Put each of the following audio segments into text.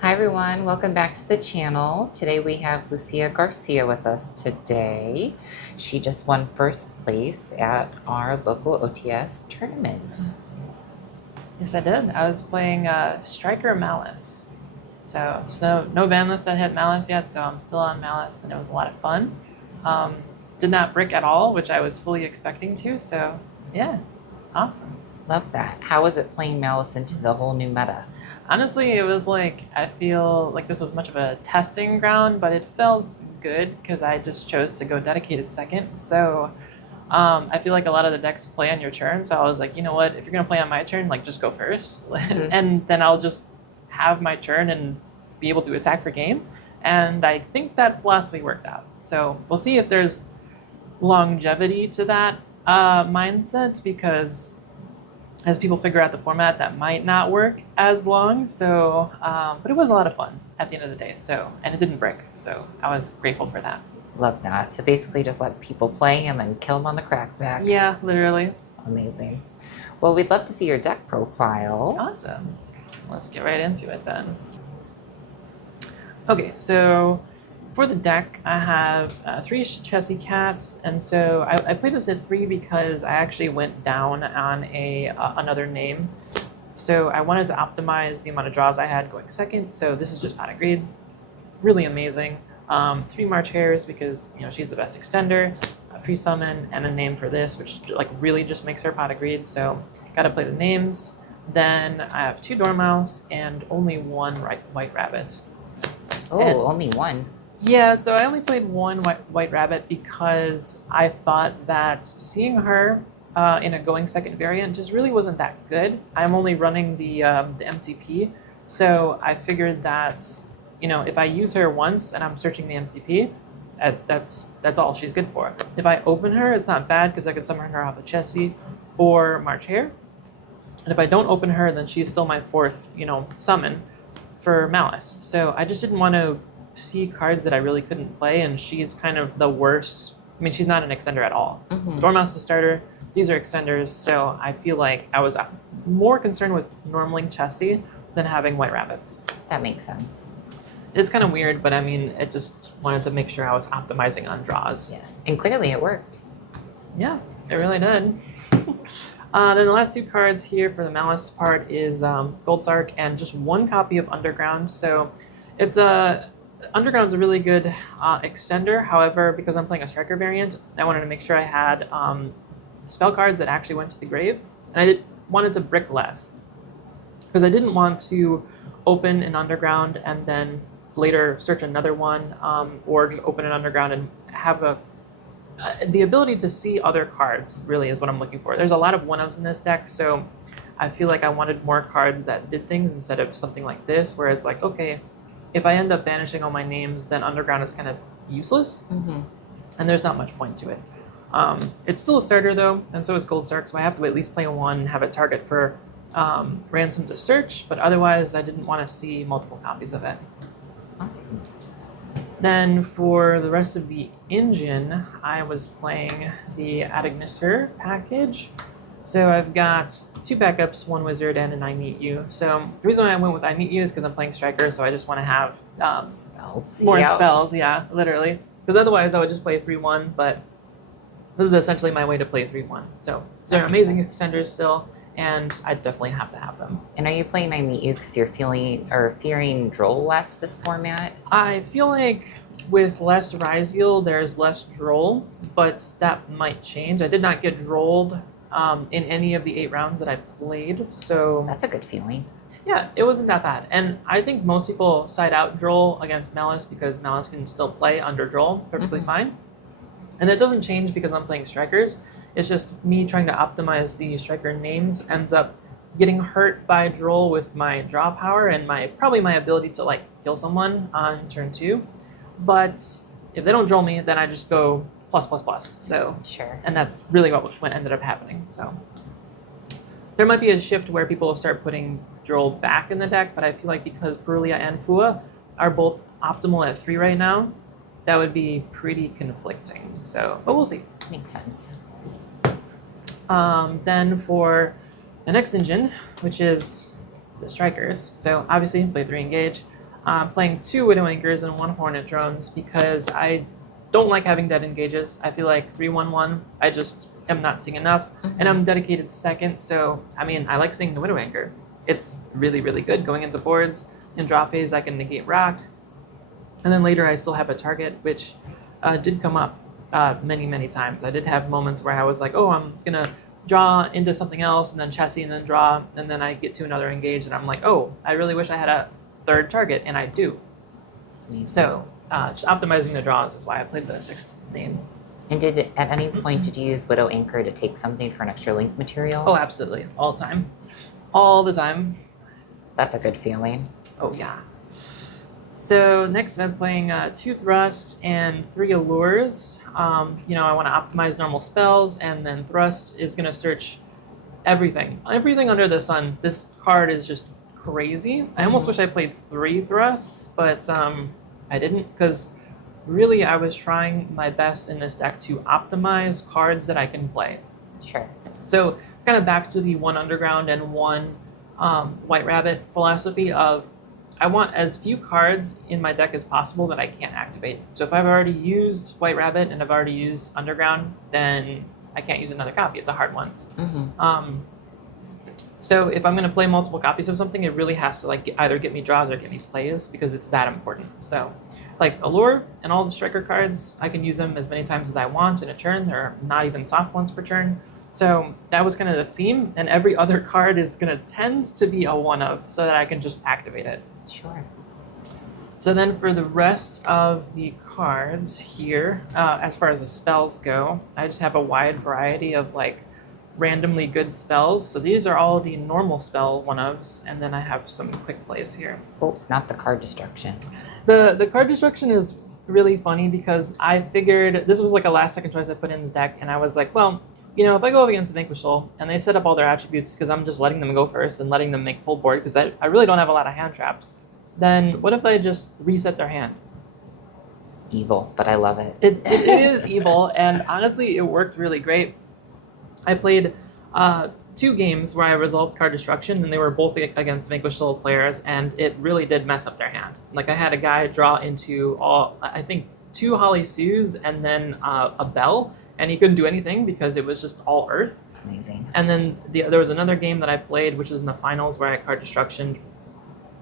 Hi everyone, welcome back to the channel. Today we have Lucia Garcia with us today. She just won first place at our local OTS tournament. Yes, I did. I was playing Striker Malice. So there's no ban list that hit Malice yet, so I'm still on Malice, and it was a lot of fun. Um, did not brick at all, which I was fully expecting to. So yeah, awesome. Love that. How was it playing Malice into the whole new meta? Honestly, it was like I feel like this was much of a testing ground, but it felt good because I just chose to go dedicated second. So I feel like a lot of the decks play on your turn, so I was like, you know what, if you're gonna play on my turn, like just go first, and then I'll just have my turn and be able to attack for game. And I think that philosophy worked out. So we'll see if there's longevity to that mindset, because as people figure out the format, that might not work as long. So, but it was a lot of fun at the end of the day. So, and it didn't break. So I was grateful for that. Love that. So basically just let people play and then kill them on the crackback. Yeah, literally. Amazing. Well, we'd love to see your deck profile. Awesome. Let's get right into it then. Okay, so for the deck, I have 3 Chessy Cats, and so I played this at 3 because I actually went down on another name. So I wanted to optimize the amount of draws I had going second, so this is just Pot of Greed. Really amazing. 3 March Hares because, you know, she's the best extender, a free summon, and a name for this, which like really just makes her Pot of Greed, so gotta play the names. Then I have 2 Dormouse and only 1 White Rabbit. Oh, And only one. yeah, so I only played 1 White Rabbit because I thought that seeing her in a going second variant just really wasn't that good. I'm only running the MTP, so I figured that, you know, if I use her once and I'm searching the MTP, that's all she's good for. If I open her, it's not bad because I could summon her off of Chessie or March Hare. And if I don't open her, then she's still my 4th, you know, summon for Malice. So I just didn't want to see cards that I really couldn't play, and she's kind of the worst. I mean, she's not an extender at all. Dormouse is a starter. These are extenders, so I feel like I was more concerned with normaling Chessie than having White Rabbits. That makes sense. It's kind of weird, but I mean, it just wanted to make sure I was optimizing on draws. Yes, and clearly it worked. Yeah, it really did. Then the last 2 cards here for the Malice part is Gold Sark and just 1 copy of Underground. So it's Underground's a really good extender. However, because I'm playing a Striker variant, I wanted to make sure I had spell cards that actually went to the grave, and I wanted to brick less because I didn't want to open an Underground and then later search another one, or just open an Underground and have the ability to see other cards really is what I'm looking for. There's a lot of 1-ofs in this deck, so I feel like I wanted more cards that did things instead of something like this, where it's like, okay, if I end up banishing all my names, then Underground is kind of useless, and there's not much point to it. It's still a starter though, and so is Gold Sark, so I have to at least play 1, have a target for Ransom to search, but otherwise I didn't want to see multiple copies of it. Awesome. Then for the rest of the engine, I was playing the Adagnister package. So I've got 2 backups, 1 wizard, and an I Meet You. So the reason why I went with I Meet You is because I'm playing Striker, so I just want to have spells. more spells, yeah, literally. Because otherwise I would just play 3-1, but this is essentially my way to play 3-1. So they're amazing extenders still, and I definitely have to have them. And are you playing I Meet You because you're fearing Droll less this format? I feel like with less Ryziel, there's less Droll, but that might change. I did not get Drolled in any of the 8 rounds that I played, so That's a good feeling. yeah, it wasn't that bad. And I think most people side out Droll against Malice because Malice can still play under Droll perfectly fine. And that doesn't change because I'm playing Strikers. It's just me trying to optimize the Striker names ends up getting hurt by Droll with my draw power and probably my ability to like kill someone on turn 2. But if they don't Droll me, then I just go plus. So Sure. and that's really what ended up happening. So there might be a shift where people start putting Droll back in the deck, but I feel like because Perulia and Fua are both optimal at 3 right now, that would be pretty conflicting. So, but we'll see. Makes sense. Then for the next engine, which is the Strikers. So obviously play 3 engage. playing 2 Widow Anchors and 1 Hornet Drones because I don't like having dead engages. I feel like 3-1-1, I just am not seeing enough. And I'm dedicated second, so I mean, I like seeing the Widow Anchor. It's really, really good going into boards. In draw phase, I can negate rock. And then later, I still have a target, which did come up many, many times. I did have moments where I was like, oh, I'm going to draw into something else and then chassis and then draw. And then I get to another engage and I'm like, oh, I really wish I had a third target. And I do. So just optimizing the draws is why I played the 6th name. And at any point did you use Widow Anchor to take something for an extra link material? Oh, absolutely. All the time. All the time. That's a good feeling. Oh, yeah. So next I'm playing 2 Thrust and 3 Allures. I want to optimize normal spells, and then Thrust is going to search everything. Everything under the sun. This card is just crazy. I almost wish I played 3 Thrusts, but I didn't, because really I was trying my best in this deck to optimize cards that I can play. Sure. So kind of back to the 1 Underground and 1 White Rabbit philosophy of I want as few cards in my deck as possible that I can't activate. So if I've already used White Rabbit and I've already used Underground, then I can't use another copy. It's a hard one. So if I'm going to play multiple copies of something, it really has to either get me draws or get me plays, because it's that important. So like Allure and all the striker cards, I can use them as many times as I want in a turn. They're not even soft ones per turn. So that was kind of the theme, and every other card is going to tend to be a 1-of, so that I can just activate it. Sure. So then for the rest of the cards here, as far as the spells go, I just have a wide variety of randomly good spells. So these are all the normal spell 1-ofs, and then I have some quick plays here. Oh, not the card destruction. The card destruction is really funny because I figured this was a last second choice I put in the deck, and I was like, well, if I go up against Vanquish Soul and they set up all their attributes because I'm just letting them go first and letting them make full board because I really don't have a lot of hand traps, then what if I just reset their hand? Evil, but I love it. It is evil, and honestly, it worked really great. I played 2 games where I resolved card destruction, and they were both against Vanquish Soul players, and it really did mess up their hand. I had a guy draw into I think 2 Holly Sues and then a Bell, and he couldn't do anything because it was just all Earth. Amazing. And then there was another game that I played, which was in the finals, where I had card destruction,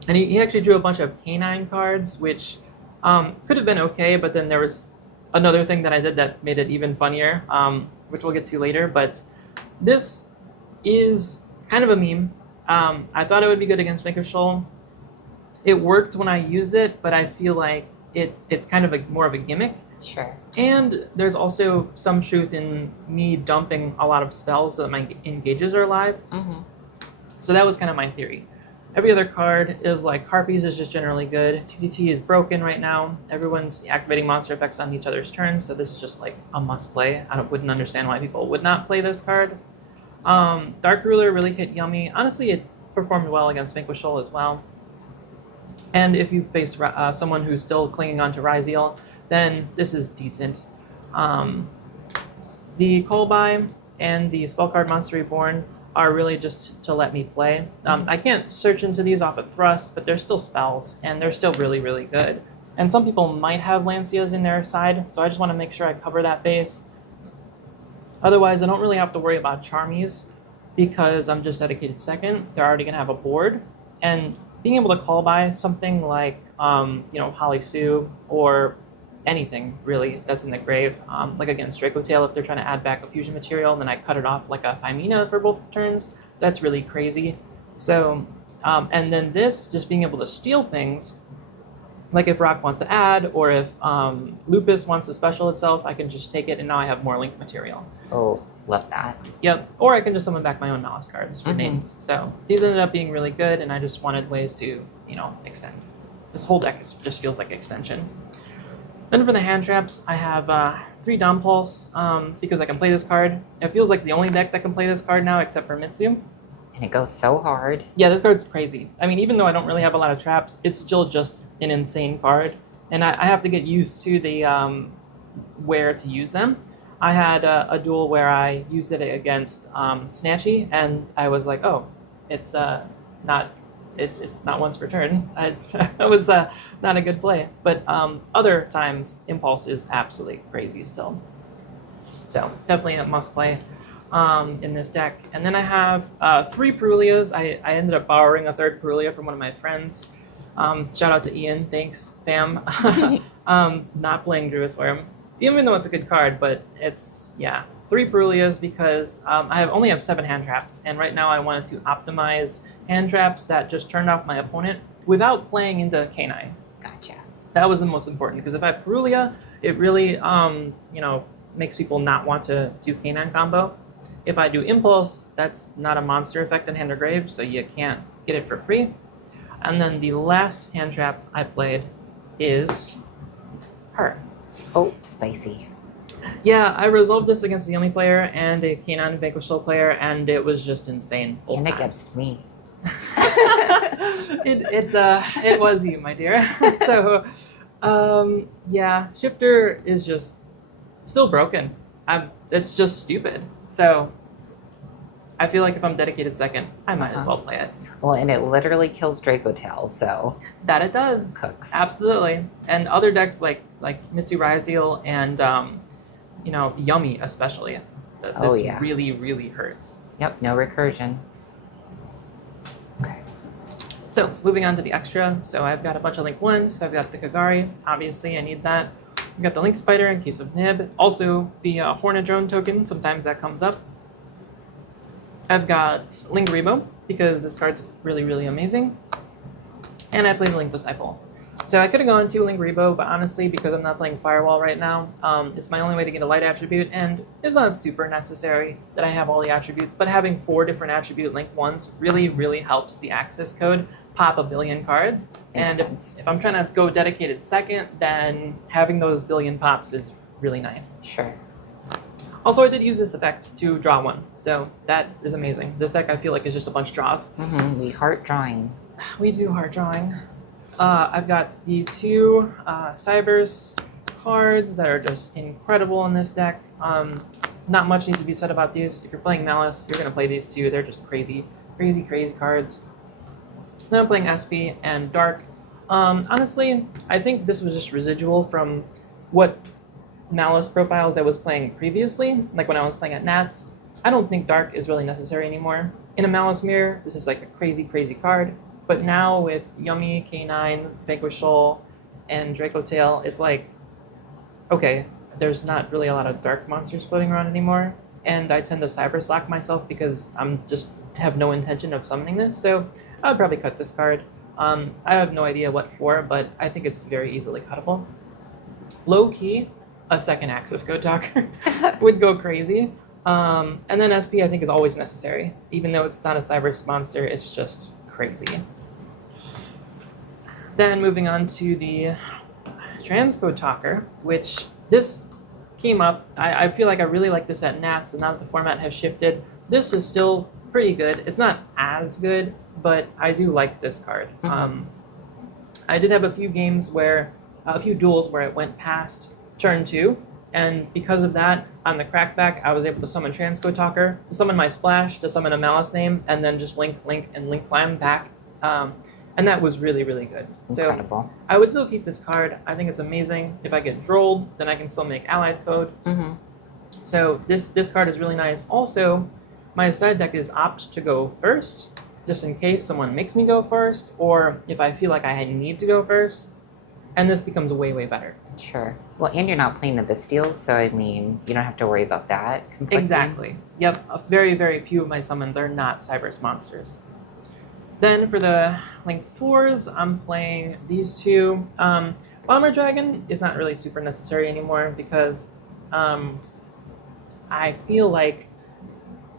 and he actually drew a bunch of Canine cards, which could have been okay, but then there was another thing that I did that made it even funnier, which we'll get to later. But this is kind of a meme. I thought it would be good against Vanquish Soul. It worked when I used it, but I feel like it's kind of more of a gimmick. Sure. And there's also some truth in me dumping a lot of spells so that my engages are alive. So that was kind of my theory. Every other card is Harpies is just generally good. TTT is broken right now. Everyone's activating monster effects on each other's turns, so this is just a must play. I wouldn't understand why people would not play this card. Dark Ruler really hit yummy. Honestly, it performed well against Vanquish Soul as well. And if you face someone who's still clinging on to Ryzeal, then this is decent. The Kolbai and the Spellcard Monster Reborn are really just to let me play. I can't search into these off of Thrust, but they're still spells, and they're still really, really good. And some people might have Lancias in their side, so I just want to make sure I cover that base. Otherwise, I don't really have to worry about Charmies, because I'm just dedicated second. They're already going to have a board, and being able to call by something like, Holly Sue, or anything really that's in the grave, against Dracotail, if they're trying to add back a fusion material, and then I cut it off like a Thymina for both turns, that's really crazy. So, and then this, just being able to steal things, like if Rock wants to add, or if Lupus wants to special itself, I can just take it, and now I have more link material. Oh, love that. Yep, or I can just summon back my own Maliss cards for names. So these ended up being really good, and I just wanted ways to, extend. This whole deck just feels like extension. Then for the hand traps, I have 3 Dom Pulse, because I can play this card. It feels like the only deck that can play this card now, except for Mitsu. And it goes so hard. Yeah, this card's crazy. I mean, even though I don't really have a lot of traps, it's still just an insane card. And I have to get used to the where to use them. I had a duel where I used it against Snatchy, and I was like, oh, it's not it's not once per turn. That was not a good play. But other times, Impulse is absolutely crazy still. So definitely a must play in this deck. And then I have 3 Perulias. I ended up borrowing a 3rd Perulia from one of my friends. Shout out to Ian, thanks, fam. Not playing Druisaurium, even though it's a good card, but it's, yeah, 3 Perulias because I only have 7 hand traps, and right now I wanted to optimize hand traps that just turned off my opponent without playing into K9. Gotcha. That was the most important, because if I have Perulia, it really, you know, makes people not want to do K9 combo. If I do Impulse, that's not a monster effect in Hand or Grave, so you can't get it for free. And then the last hand trap I played is her. Oh, spicy. Yeah, I resolved this against a Yummy player and a K9 Vanquish Soul player, and it was just insane. And against me. It was you, my dear. So, yeah, Shifter is just still broken. It's just stupid. So, I feel like if I'm dedicated second, I might as well play it. Well, and it literally kills Draco Tail, so That it does. cooks. Absolutely. And other decks like Mitsu Ryzeal and you know, Yummy especially. This yeah. really, really hurts. Yep, no recursion. Okay. So moving on to the extra. So I've got a bunch of Link 1s. So I've got the Kagari. Obviously, I need that. I've got the Link Spider in case of Nib. Also, the Hornet Drone token. Sometimes that comes up. I've got Lingaribo, because this card's really, really amazing. And I played Link Disciple. So I could have gone to Lingaribo, but honestly, because I'm not playing Firewall right now, it's my only way to get a light attribute, and it's not super necessary that I have all the attributes, but having 4 different attribute Link 1s really, really helps the access code pop a billion cards. Makes And sense. if I'm trying to go dedicated second, then having those billion pops is really nice. Sure. Also, I did use this effect to draw 1, so that is amazing. This deck, I feel like, is just a bunch of draws. We heart drawing. We do hard drawing. I've got the 2 Cybers cards that are just incredible in this deck. Not much needs to be said about these. If you're playing Maliss, you're going to play these 2. They're just crazy, crazy, crazy cards. Then I'm playing SP and Dark. Honestly, I think this was just residual from what Maliss profiles I was playing previously, like when I was playing at Nats. I don't think Dark is really necessary anymore. In a Maliss mirror, this is like a crazy, crazy card. But now with Yummy, K9, Vanquish Soul, and Draco Tail, it's like, okay, there's not really a lot of dark monsters floating around anymore. And I tend to Cyber Slack myself because I'm just have no intention of summoning this. So I would probably cut this card. I have no idea what for, but I think it's very easily cuttable. Low key, a second Access Code Talker would go crazy. And then SP I think is always necessary. Even though it's not a Cyber monster, it's just crazy. Then moving on to the Transcode Talker, which this came up. I feel like I really like this at Nats, and now that the format has shifted, this is still pretty good. It's not as good, but I do like this card. I did have a few games where, a few duels where it went past turn 2, and because of that, on the crackback, I was able to summon Transcode Talker, to summon my Splash, to summon a Malice name, and then just link, and link climb back. And that was really, really good. Incredible. So I would still keep this card. I think it's amazing. If I get drolled, then I can still make allied code. So this card is really nice. Also, my side deck is opt to go first, just in case someone makes me go first, or if I feel like I need to go first. And this becomes way, way better. Sure. Well, and you're not playing the Bestials, so I mean, you don't have to worry about that conflicting. Exactly. Yep. Very, very few of my summons are not Cyberse monsters. Then for the Link 4s, I'm playing these 2. Bomber Dragon is not really super necessary anymore because I feel like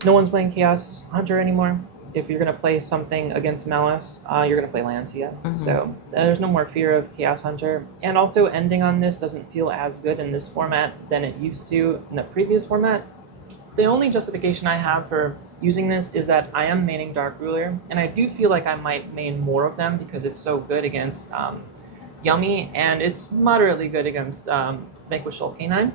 no one's playing Chaos Hunter anymore. If you're going to play something against Malice, you're going to play Lancia. So there's no more fear of Chaos Hunter. And also, ending on this doesn't feel as good in this format than it used to in the previous format. The only justification I have for using this is that I am maining Dark Ruler, and I do feel like I might main more of them because it's so good against Yummy, and it's moderately good against Vanquish Soul K9.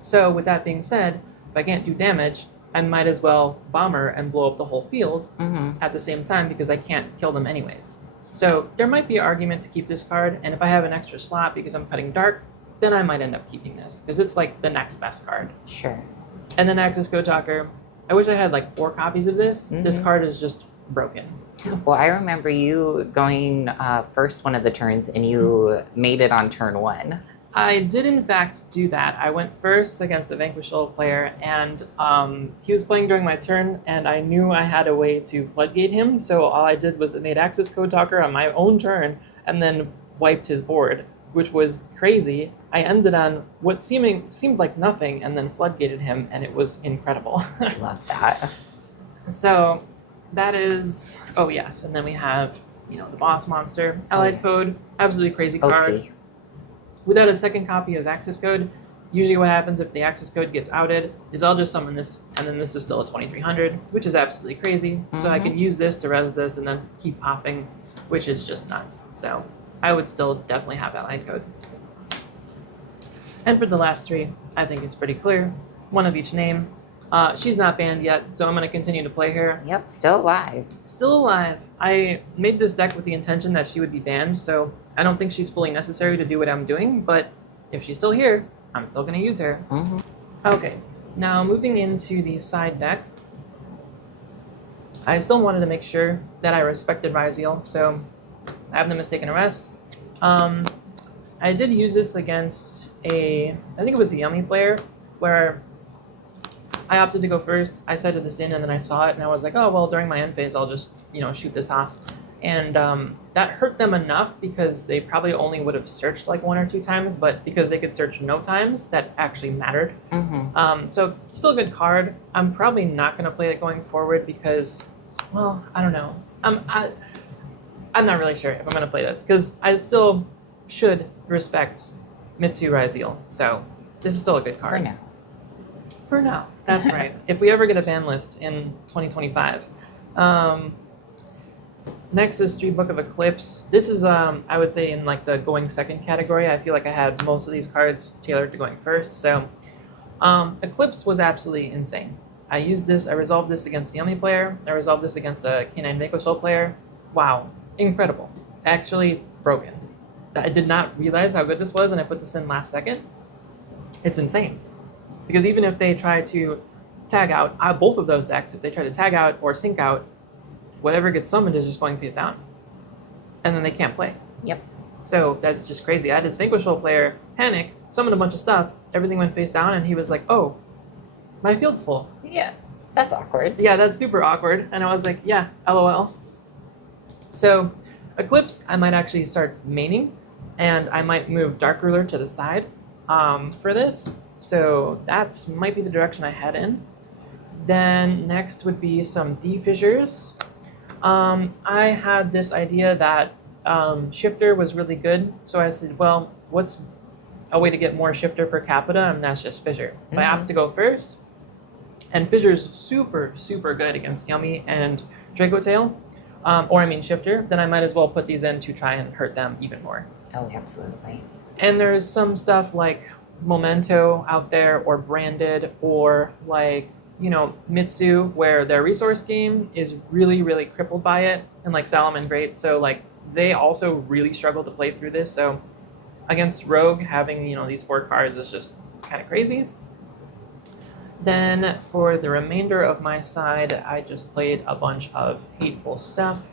So with that being said, if I can't do damage, I might as well bomber and blow up the whole field Mm-hmm. at the same time because I can't kill them anyways. So there might be an argument to keep this card, and if I have an extra slot because I'm cutting dark, then I might end up keeping this because it's like the next best card. Sure. And then Axis Code Talker. I wish I had like 4 copies of this. This card is just broken. Well, I remember you going first one of the turns, and you made it on turn 1. I did in fact do that. I went first against a Vanquishable player, and he was playing during my turn, and I knew I had a way to floodgate him, so all I did was made Axis Code Talker on my own turn, and then wiped his board, which was crazy. I ended on what seemed like nothing, and then floodgated him, and it was incredible. Love that. So that is, oh yes, and then we have, the boss monster, Allied yes. Code, absolutely crazy card. Okay. Without a second copy of Axis Code, usually what happens if the Axis Code gets outed is I'll just summon this, and then this is still a 2300, which is absolutely crazy. So I can use this to res this and then keep popping, which is just nuts. So I would still definitely have Allied Code. And for the last 3, I think it's pretty clear. One of each name. She's not banned yet, so I'm going to continue to play her. Yep, still alive. Still alive. I made this deck with the intention that she would be banned, so I don't think she's fully necessary to do what I'm doing, but if she's still here, I'm still going to use her. Mm-hmm. Okay, now moving into the side deck, I still wanted to make sure that I respected Ryziel, so I have the Mistaken Arrests. I did use this against I think it was a Yummy player, where I opted to go first. I cited this in, and then I saw it, and I was like, oh, well, during my end phase, I'll just, shoot this off. And that hurt them enough because they probably only would have searched like 1 or 2 times, but because they could search no times, that actually mattered. Mm-hmm. So still a good card. I'm probably not going to play it going forward because, well, I don't know. I'm not really sure if I'm going to play this because I still should respect Mitsu Ryziel. So this is still a good card. For now. For now, that's right. If we ever get a ban list in 2025. Next is 3 Book of Eclipse. This is, I would say, in like the going second category. I feel like I had most of these cards tailored to going first. So Eclipse was absolutely insane. I used this, I resolved this against the Yummy player. I resolved this against a Canine Vanquishable player. Wow, incredible. Actually broken. I did not realize how good this was, and I put this in last second. It's insane. Because even if they try to tag out both of those decks, if they try to tag out or sync out, whatever gets summoned is just going face down. And then they can't play. Yep. So that's just crazy. I had this Vanquishable player panic, summoned a bunch of stuff, everything went face down, and he was like, oh, my field's full. Yeah, that's awkward. Yeah, that's super awkward. And I was like, yeah, LOL. So Eclipse, I might actually start maining, and I might move Dark Ruler to the side for this. So that might be the direction I head in. Then next would be some D-Fissures. I had this idea that Shifter was really good. So I said, well, what's a way to get more Shifter per capita? And that's just Fissure. But I opt to go first. And Fissure's super, super good against Yummy and Draco Tail. Shifter. Then I might as well put these in to try and hurt them even more. Oh, absolutely. And there's some stuff like Memento out there, or Branded, or like, Mitsu, where their resource game is really, really crippled by it, and like Salomon Great. So like they also really struggle to play through this. So against Rogue, having, these 4 cards is just kind of crazy. Then for the remainder of my side, I just played a bunch of hateful stuff.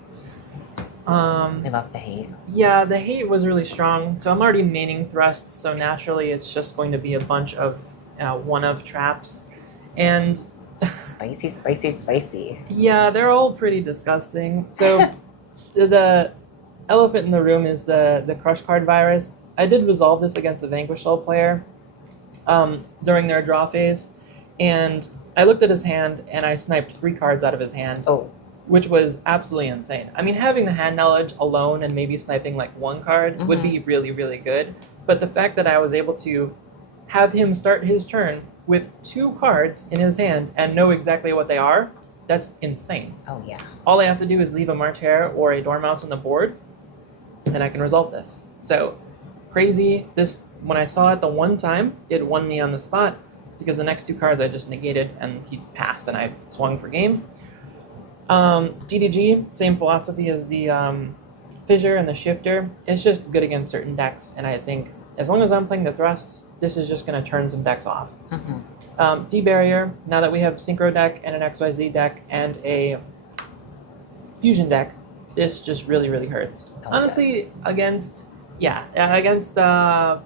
We love the hate. Yeah, the hate was really strong. So I'm already maining thrusts, so naturally it's just going to be a bunch of one-of traps. And Spicy, spicy, spicy. yeah, they're all pretty disgusting. So the elephant in the room is the Crush Card virus. I did resolve this against the Vanquishable player during their draw phase. And I looked at his hand, and I sniped 3 cards out of his hand. Oh. Which was absolutely insane. I mean, having the hand knowledge alone and maybe sniping like 1 card would be really, really good. But the fact that I was able to have him start his turn with 2 cards in his hand and know exactly what they are, that's insane. Oh, yeah. All I have to do is leave a March Hare or a Dormouse on the board, and I can resolve this. So, crazy. This, when I saw it the one time, it won me on the spot. because the next two cards I just negated and he passed and I swung for game. DDG, same philosophy as the Fissure and the Shifter. It's just good against certain decks, and I think as long as I'm playing the thrusts, this is just going to turn some decks off. D-Barrier, now that we have Synchro deck and an XYZ deck and a Fusion deck, this just really, really hurts. Oh, Honestly, against Vanquishal,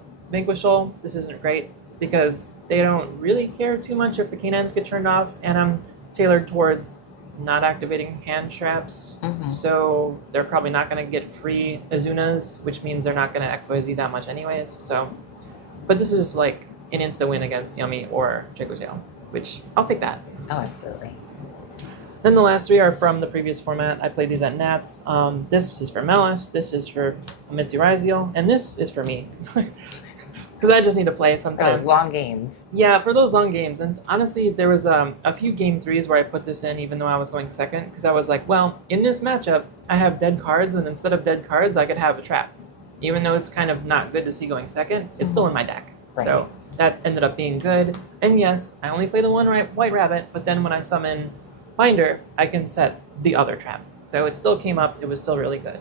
this isn't great because they don't really care too much if the canines get turned off, and I'm tailored towards not activating hand traps, so they're probably not going to get free Azunas, which means they're not going to XYZ that much anyways. So, but this is like an insta win against Yummy or Chicotail, which I'll take that. Oh, absolutely. Then the last three are from the previous format. I played these at Nats. This is for Maliss, this is for Mitzi Riziel, and this is for me. Because I just need to play some For cards. those long games. Yeah, for those long games. And honestly, there was a few game threes where I put this in even though I was going second. Because I was like, well, in this matchup, I have dead cards, and instead of dead cards, I could have a trap. Even though it's kind of not good to see going second, it's still in my deck. Right. So that ended up being good. And yes, I only play the one white rabbit, but then when I summon Binder, I can set the other trap. So it still came up. It was still really good.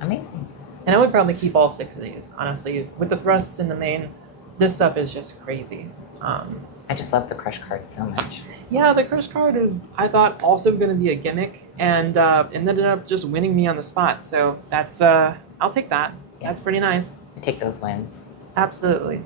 Amazing. And I would probably keep all 6 of these, honestly. With the thrusts in the main, this stuff is just crazy. I just love the crush card so much. Yeah, the crush card is, I thought, also going to be a gimmick, and it ended up just winning me on the spot. So that's, I'll take that. Yes. That's pretty nice. I take those wins. Absolutely.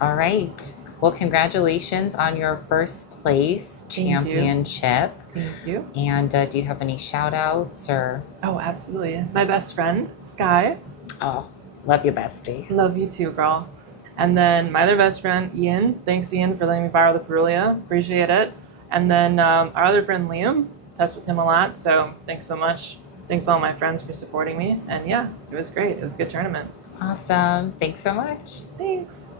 All right. Well, congratulations on your first place Thank you. championship. Thank you. And do you have any shout outs or? Oh, absolutely. My best friend, Sky. Oh, love you, bestie. Love you too, girl. And then my other best friend, Ian. Thanks, Ian, for letting me borrow the Perulia. Appreciate it. And then our other friend, Liam. Test with him a lot, so thanks so much. Thanks to all my friends for supporting me. And yeah, it was great. It was a good tournament. Awesome. Thanks so much. Thanks.